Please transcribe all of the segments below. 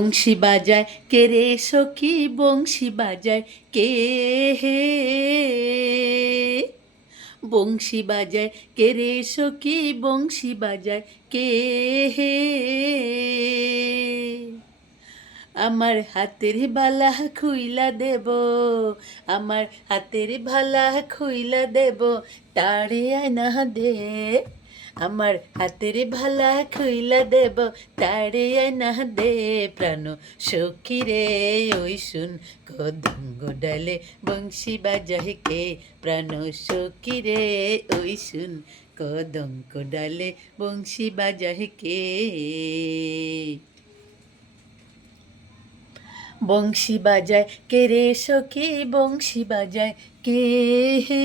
বংশী বাজায় কে রে সখী, বংশী বাজায় কে হে, বংশী বাজায় কে রে সখী, বংশী বাজায় কে হে। আমার হাতের বালা খুইলা দেব, আমার হাতের ভালা খুইলা দেব, তারে আয়না দে। আমার হাতের ভালা খুইলা দেব, তারে আয়না দে। প্রাণ সখী রে ওই শুন, কদঙ্গ ডালে বংশী বাজায় কে। প্রাণ সখী রে ওই শুন, কদঙ্গ ডালে বংশী বাজায় কে। বংশী বাজায় কে রে সখী, বংশী বাজায় কে হে,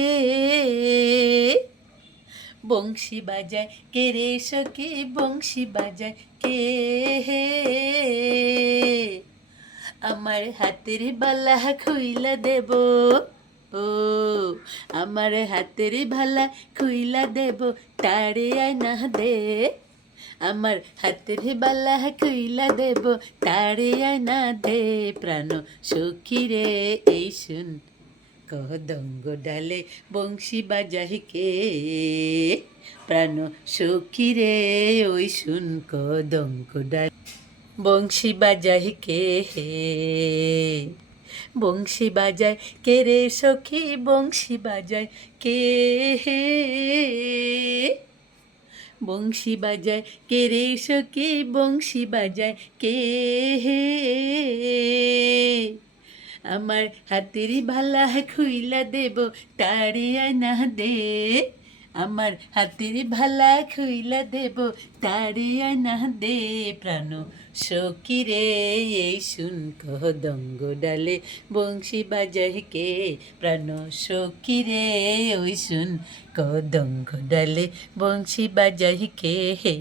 বংশী বাজায় কে রে সখী, বংশী বাজায় কে হে। আমার হাতের বালা খুইলা দেব, ও আমার হাতের ভালা খুইলা দেব, তারে আয়না দে। আমার হাতের বালা খুইলা দেব, তারে আয়না দে। প্রাণ সখী রে এই শুন, কদঙ্গ ডালে বংশী বাজায় কে। প্রাণ সখী রে ওই শুন, কদঙ্গ ডালে বংশী বাজায় কে হে। বংশী বাজায় কে রে সখী, বংশী বাজায় কে হে, বংশী বাজায় কে রে সখী, বংশী বাজায় কে হে। আমার হাতের ভালা খুইলা দেব, তারে আয়না দে। আমার হাতের ভালা খুইলা দেব, তারে আয়না দে। প্রাণ সখী রে এই শুন, কদঙ্গ ডালে বংশী বাজায় কে। প্রাণ সখী রে ওই শুন, কদঙ্গ ডালে বংশী বাজায় কে হে।